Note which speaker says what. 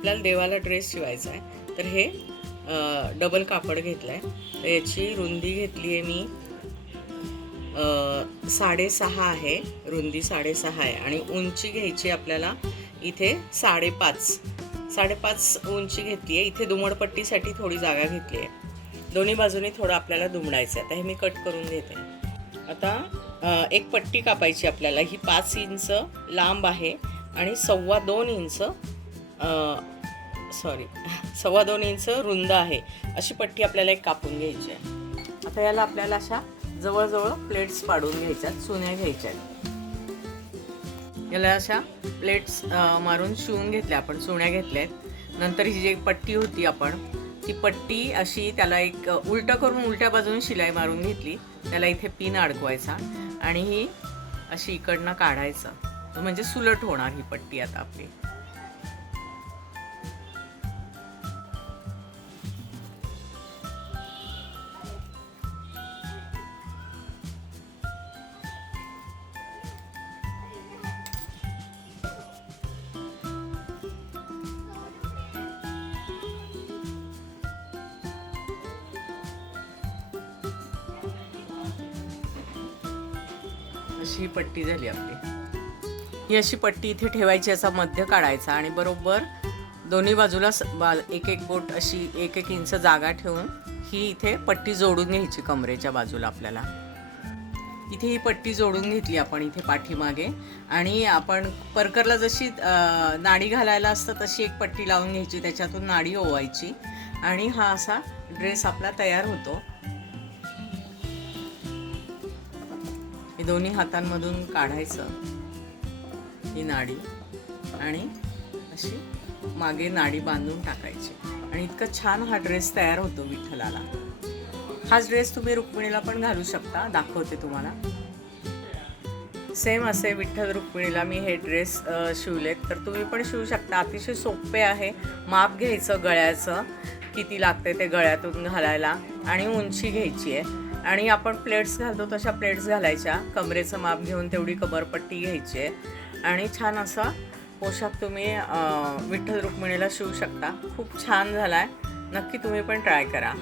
Speaker 1: आपल्याला देवाला ड्रेस शिवायचा आहे तर हे डबल कापड घेतलं आहे तर याची रुंदी घेतली आहे मी साडेसहा आहे. रुंदी साडेसहा आहे. आणि उंची घ्यायची आपल्याला इथे साडेपाच. साडेपाच उंची घेतली आहे इथे दुमडपट्टीसाठी थोडी जागा घेतली आहे दोन्ही बाजूनी थोडं आपल्याला दुमडायचं आहे आता हे मी कट करून घेते. आता एक पट्टी कापायची आपल्याला. ही पाच इंच लांब आहे आणि सव्वा दोन इंच सॉरी सव्वा दोन इंच रुंद आहे. अशी पट्टी आपल्याला एक कापून घ्यायची आहे. आता याला आपल्याला अशा जवळजवळ प्लेट्स पाडून घ्यायच्यात चुन्या घ्यायच्या याला अशा प्लेट्स मारून शिवून घेतल्या आपण चुण्या घेतल्या आहेत नंतर ही जी एक पट्टी होती आपण ती पट्टी अशी त्याला एक उलटं करून उलट्या बाजूने शिलाई मारून घेतली. त्याला इथे पिन अडकवायचा आणि ही अशी इकडनं काढायचं. म्हणजे सुलट होणार ही पट्टी आता आपली. अशी ही पट्टी झाली आपली. ही अशी पट्टी इथे ठेवायची असा मध्य काढायचा आणि बरोबर दोन्ही बाजूला स- बा एक एक बोट अशी एक एक इंच जागा ठेवून ही इथे पट्टी जोडून घ्यायची कमरेच्या बाजूला आपल्याला. इथे ही पट्टी जोडून घेतली आपण इथे पाठीमागे आणि आपण परकरला जशी नाडी घालायला असतं तशी एक पट्टी लावून घ्यायची त्याच्यातून नाडी ओवायची आणि हा असा ड्रेस आपला तयार होतो. हे दोन्ही हातांमधून काढायचं ही नाडी आणि अशी मागे नाडी बांधून टाकायची. आणि इतकं छान हा ड्रेस तयार होतो विठ्ठलाला. हाच ड्रेस तुम्ही रुक्मिणीला पण घालू शकता दाखवते तुम्हाला. सेम असे विठ्ठल रुक्मिणीला मी हे ड्रेस शिवलेत. तर तुम्ही पण शिवू शकता. अतिशय सोपे आहे. माप घ्यायचं गळ्याचं. किती लागते ते गळ्यातून घालायला. आणि उंची घ्यायची आहे. आणि आपण प्लेट्स घालतो तशा प्लेट्स घालायच्या. कमरेचं माप घेऊन तेवढी कमरपट्टी घ्यायची. आहे आणि छान असा पोशाख तुम्ही विठ्ठल रुक्मिणीला शिवू शकता. खूप छान झाला आहे नक्की तुम्ही पण ट्राय करा.